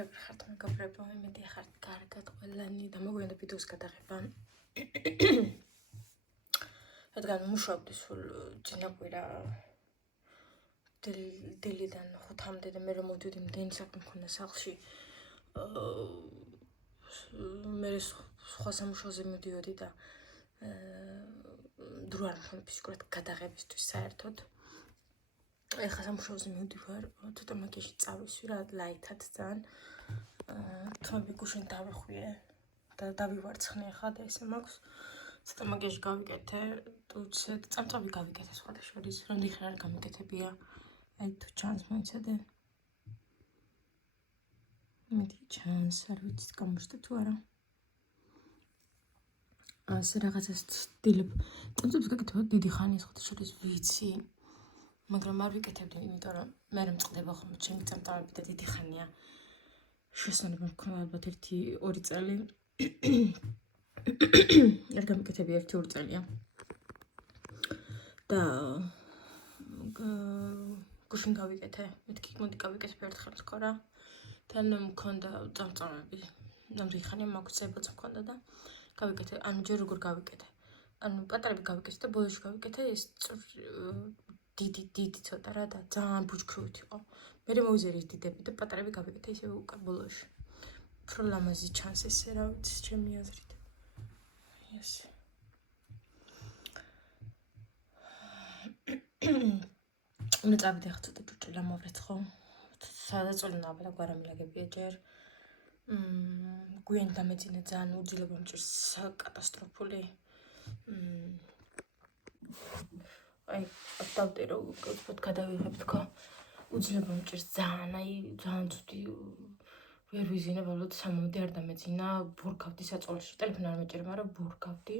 მეგობრები ხართ, მეგობრებო, იმედი ხართ კარგად ყველანი და მოგვიანდა ვიდეოს გადაღება. რადგან მუშაობდი სულ წინაკვირა დილიდან 5-მდე და მე რომ მოვდივდი იმდენი საქმე მქონდა სახლში. მე სხვა სამუშაოზე მივდიოდი და დრო არ მქონდა ფიზიკურად გადაღებისთვის საერთოდ. ეხლა სამუშაოზე მივდივარ, ცოტა მაგიაში წავისვი რა ლაითად ძალიან. თმები გუშინ დავიხვიე და დავივარცხნე ახლა და ესე მაქვს. ცოტა მაგიაში გავიკეთე, უცებ წამწამი გავიკეთე სხვათა შორის, რამდენი ხანი არ გამიკეთებია. აი თუ ჩანს მოიცადე. მეტი ჩანს, არ ვიცი გამოჩნდა თუ არა. ასე რაღაცას ვცდილებ. წამწამს გაკეთება დიდი ხანი სხვათა შორის ვიცი. მაგრამ არ ვიკეთებდი, იმიტომ რომ მე რომ წყდება ხოლმე ჩემი წამწამები და დიდი ხანია. შესაძლოა მქონდა ალბათ 1-2 წელი. არ გამიკეთებია 1-2 წელია. და გუშინ გავიკეთე, მეთქი მოდი გავიკეთებ ერთხელ თქო რა. თან მქონდა წამწამები. რამდენი ხანია მაგვცებოც მქონდა და გავიკეთე, ანუ ჯერ როგორ გავიკეთე. ანუ პატარები გავიკეთე და ბოლოში გავიკეთე ეს დიდი ცოტა რა და ძალიან ბუჩქრუით იყო. მე მოვიზერის დიდები და პატარები გავიკეთე ისე უკან ბოლოში. უფრო ლამაზი ჩანს ესე რა ვიცი ჩემი აზრით. ესე. უნდა წავიდე ახლა ცოტა ჭურჭელა მოვრეც ხო? სადაწოლი ნაბადა გვარამილაგებია ჯერ. გვიან დამეძინა ძალიან უძილება მჭირს კატასტროფული. აი, დავტერო, უბრალოდ გადავიღებ თქო. უძილება მჭირს ძალიან, აი, ძალიან ცუდი ვერ ვიზინებ, ალბათ 3-მდე არ დამეძინა, ბურქავდი საწოლში. ტელეფონი არ მეჭირა, მაგრამ ბურქავდი.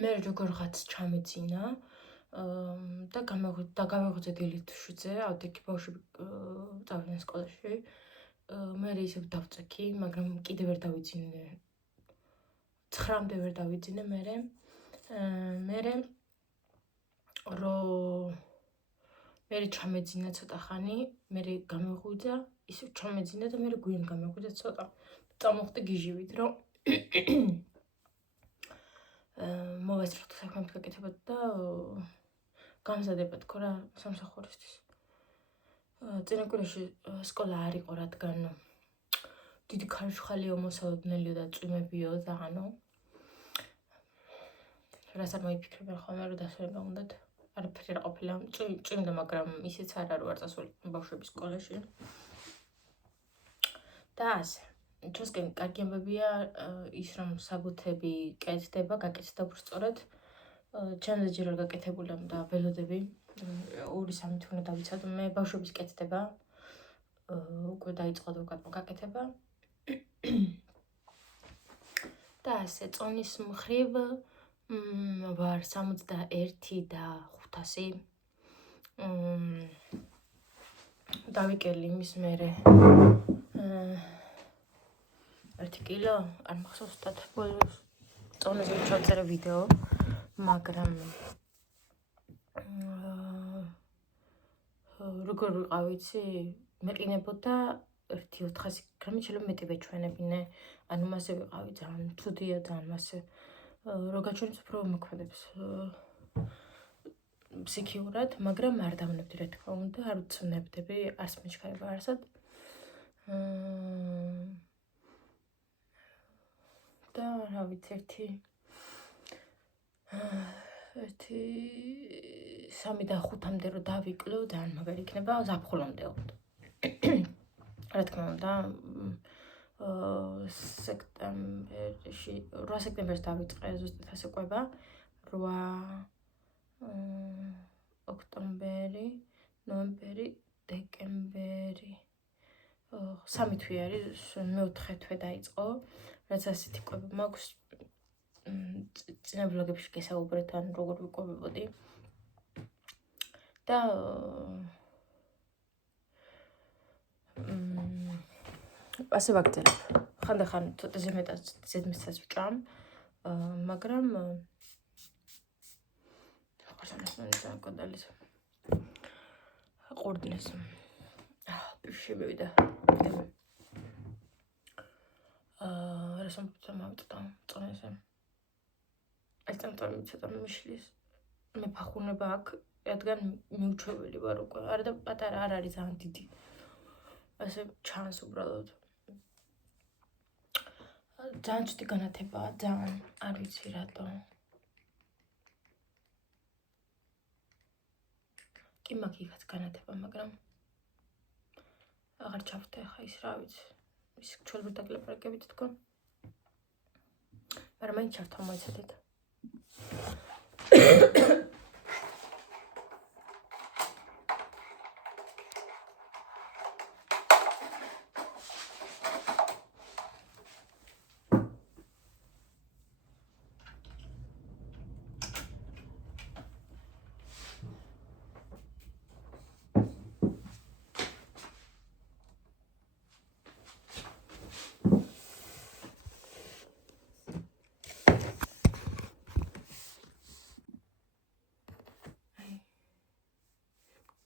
მე როგორღაც ჩამეძინა და გამეღვიძე დილით 7-ზე, ავდექი ბავშვები წავიდნენ სკოლაში. მე ისევ დავწექი, მაგრამ კიდე ვერ დავიძინე. 9-მდე ვერ დავიძინე მე. მე ჩამეძინა ცოტა ხანი, მე გამეღვიძა, ისევ ჩამეძინა და მე გვიან გამეღვიძა ცოტა. წამოხდი გიჟივით, რომ მოვესწროთ საქმეებს გაკეთებად და გამზადება თქო რა სამსახურისთვის. წინა კვირაში სკოლა არ იყო, რადგან დიდი ქარიშხალიო მოსალოდნელიო და წვიმებიო ზაღანო. რას არ მოიფიქრებენ ხოლმე რომ დასვენება უნდათ. არაფერი არ ყოფილა, წვიმდა, მაგრამ ისეც არა რომ არ წასული ბავშვები სკოლაში. და ასე. ჩვენსკენ კარგი ამბებია ის რომ საბუთები კეთდება, გაკეთდა ბრწორად. ჩემზე ჯერ არ გაკეთებულა და ველოდები. 2-3 თვე უნდა დავიცადო, მე ბავშვების კეთდება. უკვე დაიწყო გაკეთება. და ასე წონის მხრივ ვარ 61 და 500. დავიკელი იმის მერე 1 კილო, არ მახსოვს ზუსტად ბოლოს წონაზე ჩავწერე ვიდეო, მაგრამ როგორ ვიყავ ვიცი, მეყინებოდა 1-400 გრამი შეიძლება მეტი ვეჩვენებინე, ანუ მასე ვიყავი ძალიან ცუდია ძალიან მასე. რო გაჩვენებს უფრო მოქმედებს ფსიქიურად, მაგრამ არ დავნებდი რა თქმა უნდა, არ ვწნებდები, არც მეჩქარება არსად. და რა ვიცი 3 და 5-მდე რო დავიკლო, ძალიან მაგარი იქნება, ზაფხულამდე უნდა. რა თქმა უნდა, სექტემბერში, 8 სექტემბერს დავიწყე ზუსტად ასე ყვება, 8 ოქტომბერი, ნოემბერი, დეკემბერი. 3 თვე არის, მე-4 თვე დაიწყო, რაც ასეთი ყვება მაქვს. წინა ვლოგებში გესაუბრეთ, ან როგორ ვიკვებებოდი. და ასე ვაგრძელებ. ხანდახან ცოტაზე მეტად ზედმეტსაც ვჭამ, მაგრამ ყურდნეს. შემევიდა. რასამბობთ მოვიტყდა წონაზე. აი წამწამი ცოტა მიშლის. მე ფახუნება აქვს, რადგან მიუჩვეველი ვარ უკვე. არა და პატარა არ არის ძალიან დიდი. ასე ჩანს უბრალოდ. ძალიან ცუდი განათებაა, ძალიან არ ვიცი რატო. კი მაგიღაც განათება, მაგრამ აღარ ჩავხდე ხა ის რა ვიცი. ის ჩვენებრივ დაგლაპარაკებით თქო. მაგრამ მაინც ჩავთავ მოიცადეთ.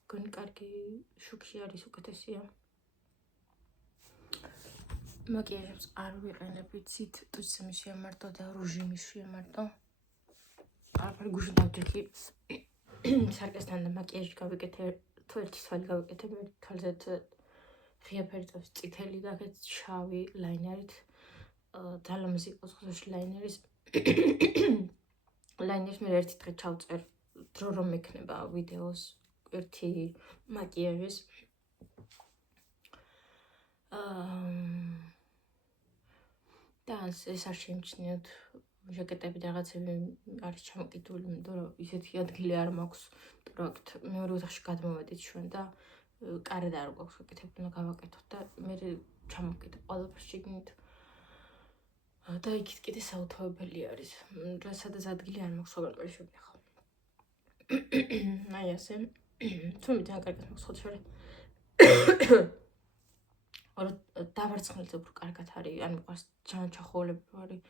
გონი კარგი შუქი არის უკეთესია. მაკიაჟებს არ ვიყენებ, ვიცით, ტუჩზე მიშიამარტო და რუჟი მიშიამარტო. არაფერი გუშინ დავჭიქი. სარკესთან და მაკიაჟი გავიკეთე, თუ ერთი თვალი გავიკეთე, მე თვალზე ღია ფერი წავს წითელი და აქეთ შავი ლაინერით. ძალამაზი იყოს ხოსოში ლაინერის. ლაინერს მე ერთი დღე ჩავწერ, დრო რომ მექნება ვიდეოს. ერთი მაკიაჟის და ეს არ შემჩნიოთ ჟაკეტები და რაღაცები არის ჩამოკიდული, იმიტომ რომ ისეთი ადგილი არ მაქვს პროექტ მეორე ოთახში გადმოვედით ჩვენ და კარად არ გვაქვს ვაკეთებ, უნდა გავაკეთოთ და მე ჩამოვკიდე ყველაფერს შიგნით და იქით კიდე საუთოებელი არის, სადაც ადგილი არ მაქვს ყველაფერი შევინახავ. აი ასე თუმცა ძალიან კარგად მაქვს ხოთშორი. დავარცხნილზე უფრო კარგად არის, ან მიყვარს ძალიან ჩახოვლები არის,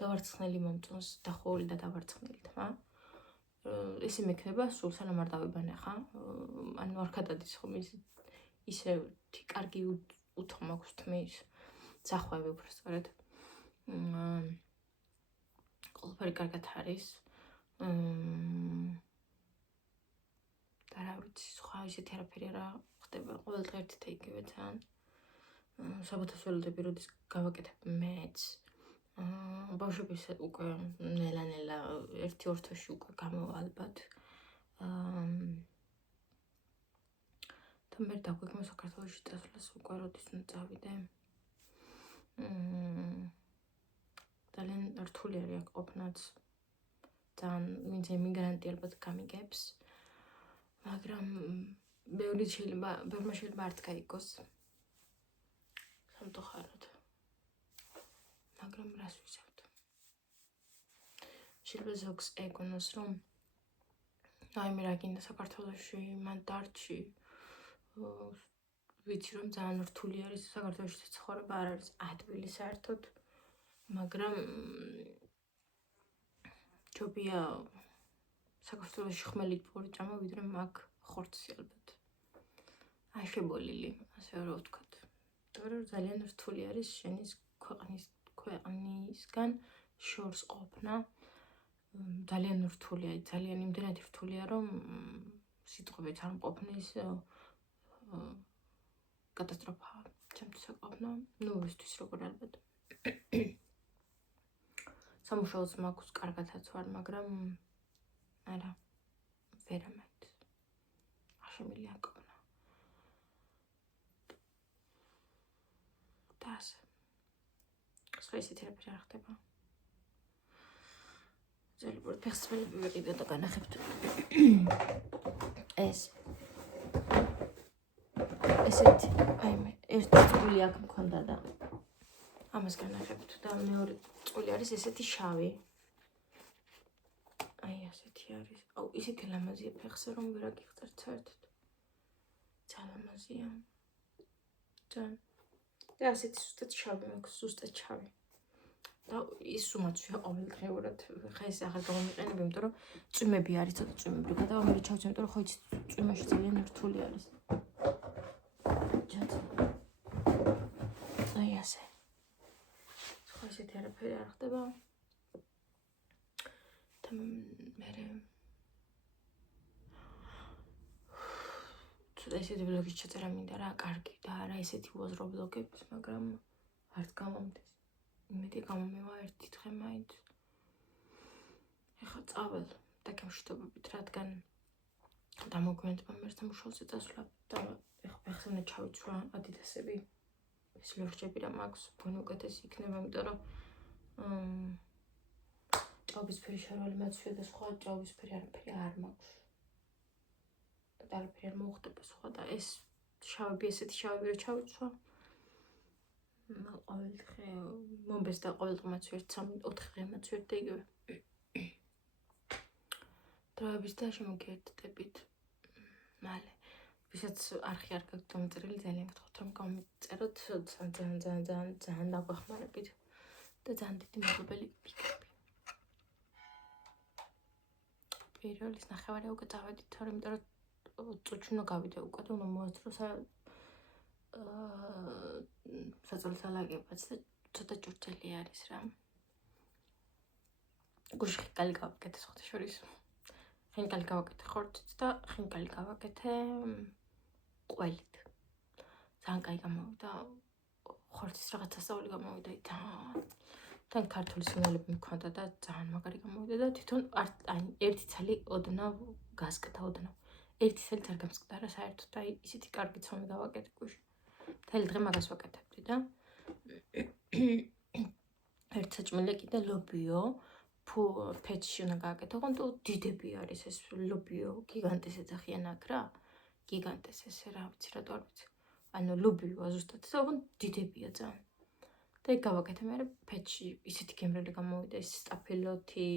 დავარცხნილი მომწონს, დახოვლი და დავარცხნილი თმა. ესე მექნება სულ სანამ არ დავიბანე ხა, ანუ არ გადადის ხომ ისე კარგი უთო მაქვს თმის სახვევი უფრო სწორედ. ყველაფერი კარგად არის. და რა ვიცი, სხვა ისეთი არაფერი არა ხდება, ყოველ დღე ერთი და იგივე ძალიან. საბათოს ველოდები როდის გავაკეთებ მეც. ბავშვების უკვე ნელა-ნელა 1-2 თვეში უკვე გამოვა ალბათ. და მე დაგვექმა საქართველოში წასვლას უკვე როდის უნდა წავიდე. ძალიან რთული არის აქ ყოფნაც. ძალიან ვინც ემიგრანტი ალბათ გამიგებს. მაგრამ ბევრმა შეიძლება არც გაიგოს. სამწუხაროდ. მაგრამ რას ვიზავთ? შეიძლება ზოგს ეგონოს, რომ აი მე რა გინდა საქართველოში, მან დარჩი. ვიცი რომ ძალიან რთული არის საქართველოში ცხოვრება, არ არის ადვილი საერთოდ. მაგრამ ჯობია საქართველოში ხმელით პური ჭამა, ვიდრე მაგ ხორცი ალბათ. აი შებოლილი, ასე რა ვთქვათ. თორემ ძალიან რთული არის შენის ქვეყნისგან შორს ყოფნა. ძალიან რთულია, ძალიან იმდენად რთულია, რომ სიტყვებით არ მყოფნის კატასტროფაა. ჩემთვის ყოფნა, ნუ ვისთვის როგორ ალბათ. სამუშაოც მაქვს, კარგადაც ვარ, მაგრამ არა, ვერამედ. არ შემიძლია ყოფნა. და ასე. სხვა ისეთი არაფერი არ ხდება. ძალიან ფეხსაცმელები ვიყიდე და განახებთ. ესეთი, აი მე ერთი წვილი აქ მქონდა და ამას განახებთ და მეორე წვილი არის ესეთი შავი. აი ასეთი არის. აუ ისეთი ლამაზია ფეხზე რომ ვერ აგიხსენებთ საერთოდ. ძალიან ლამაზია. ძალიან. და ასეთი ზუსტად შავი მაქვს, ზუსტად შავი. და ის უმაცვია ყოველდღიურად. ხა ეს აღარ გამომიყენებ, იმიტომ რომ წვიმები არის, ცოტა წვიმები გადავა, მე ჩავწევ, იმიტომ რომ ხო იცი წვიმაში ძალიან რთული არის. აი ასე. სხვა ისეთი არაფერი არ ხდება. და მე ცოტა ისეთი ბლოგის ჩაწერა მინდა რა, კარგი და არა ესეთი უაზრო ბლოგების, მაგრამ არც გამომდის. იმედი გამომევა ერთი დღე მაინც. ეხლა წავალ და გამშვიდობებით, რადგან დამოგვიანდება მე სამუშაოზე წასვლა და ეხლა უნდა ჩავიცვა ადიდასები. ეს ლურჯები რა მაქვს, მგონი უკეთესი იქნება, იმიტომ რომ ჭაობისფერი შარვალი მაცვია და სხვა ჭაობისფერი არაფერი არ მაქვს. არაფერი არ მოუხდება სხვა და ეს შავები ესეთი შავები რო ჩავიცვა. ყოველდღე მომბეს და ყოველდღე მაცვია 3-4 დღე მაცვია და იგივე. დროების და შემოგიერთდებით მალე. ვისაც არხი არ გაქვთ დამწერილი, ძალიან გთხოვთ რომ გამიწეროთ ძალიან დაგვეხმარებით და ძალიან დიდი მადლობელი ვიქნები. პირველის ნახევარი უკვე წავედით, თორემ იმიტომ რომ წუთში უნდა გავიდე უკვე და უნდა მოვასწრო საწოლით ალაგებაც და ცოტა ჭურჭელი არის რა. გუშინ ხინკალი გავაკეთე სხვათაშორის. ხინკალი გავაკეთე ხორცით და ხინკალი გავაკეთე ყველით. ძალიან კაი გამოვიდა. ხორცის რაღაც სასწაული გამოვიდა თან ქართული სიმღერები მქონდა და ძალიან მაგარი გამოვიდა და თვითონ ერთი ცალი ოდნავ გასკდა ოდნავ. ერთი ცალით არ გამსკდა რა საერთოდ და ისეთი კარგი ცომი გავაკეთე გუშინ. მთელი დღე მაგას ვაკეთებდი და ერთ საჭმელი კიდე ლობიო ფეჩში უნდა გააკეთო, თუმცა დიდები არის ეს ლობიო, გიგანტეს ეძახიან აქ რა. გიგანტეს ესე რა ვიცი რატო არ ვიცი. ანუ ლობიოა ზუსტად და ოღონდ დიდებია ძალიან. და იქ გავაკეთე მე ფეჩში ისეთი გემრიელი გამოვიდა ეს სტაფილოთი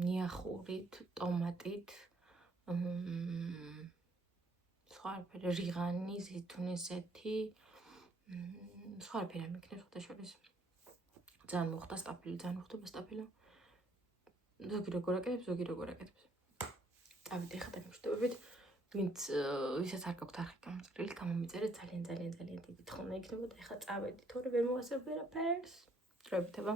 ნიახურით, ტომატით, სხვა არაფერი, რიღანი, ზეითუნის ზეთი, სხვა არაფერი არ მეკნებს ხუთაშორის. ძალიან მოხდა სტაფილი, ძალიან მოხდება სტაფილი. ზოგი როგორ აკეთებს, ზოგი როგორ აკეთებს. წავიდე ხა და გამშვიდობებით. ვისაც არ გაქვთ არხი გამოწერილი, გამომიწერეთ, ძალიან დიდი თხოვნა იქნება და ეხლა წავედი, თორე ვერ მოვასწრებ ვერაფერს. დროებითება.